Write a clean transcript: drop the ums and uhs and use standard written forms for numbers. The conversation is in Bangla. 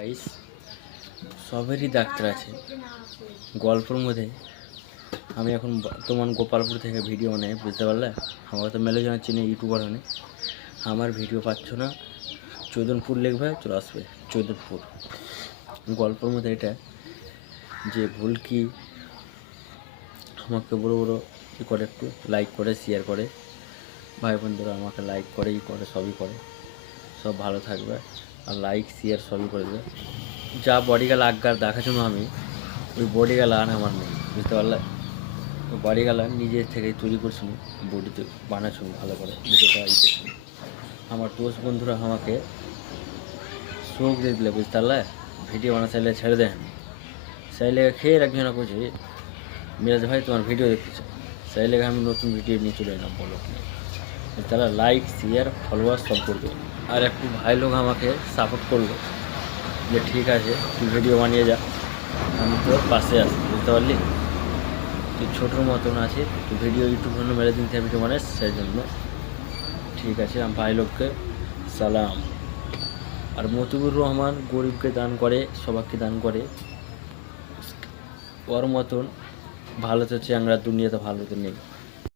গাইস, সবেরই ডাক্তার আছে। গল্পের মধ্যে আমি এখন বর্তমান গোপালপুর থেকে ভিডিও বানাই, বুঝতে পারলে? আমার তো মেলে জানা চিনি ইউটিউবার হনে, আমার ভিডিও পাচ্ছ না। চৈদনপুর লিখবে, চলে আসবে চৈদনপুর। গল্পের মধ্যে এটা যে ভুল কি আমাকে বড় বড় ই করে, একটু লাইক করে, শেয়ার করে, ভাই বন্ধুরা আমাকে লাইক করে, ই করে, সবই করে। সব ভালো থাকবে আর লাইক শেয়ার সবই করে দেবে। যা বডিগাল আজ্ঞার দেখার জন্য আমি ওই বডিগাল আর আমার নেই, বুঝতে পারলে? ওই বডিগাল নিজের থেকে তৈরি করছি, বডিতে বানাচ্ছি ভালো করে ভিডিওটা ইতেছি। আমার দোস্ত বন্ধুরা আমাকে শোক দিয়ে দিলে, বুঝতে পারলে? ভিডিও বানা চাইলে ছেড়ে দেন, চাইলে খেয়ে একজনা করছে মিরাজ ভাই তোমার ভিডিও দেখতেছে, চাইলে আমি নতুন ভিডিও নিয়ে চলে এলাম, বলো তারা লাইক শেয়ার ফলোয়ার সব করবে। আর একটু ভাই লোক আমাকে সাপোর্ট করলো যে ঠিক আছে তুই ভিডিও বানিয়ে যা, আমি তোর পাশে আসি, বুঝতে পারলি? তুই ছোটোর মতন আছে, তুই ভিডিও ইউটিউব জন্য মেরে দিন থেকে ভিডিও বানাস, সেই জন্য ঠিক আছে। আমি ভাই লোককে সালাম। আর মতিউর রহমান গরিবকে দান করে, সবাইকে দান করে, ওর মতন ভালো তো চ্যাংরা দুনিয়াতে ভালো তো নেই।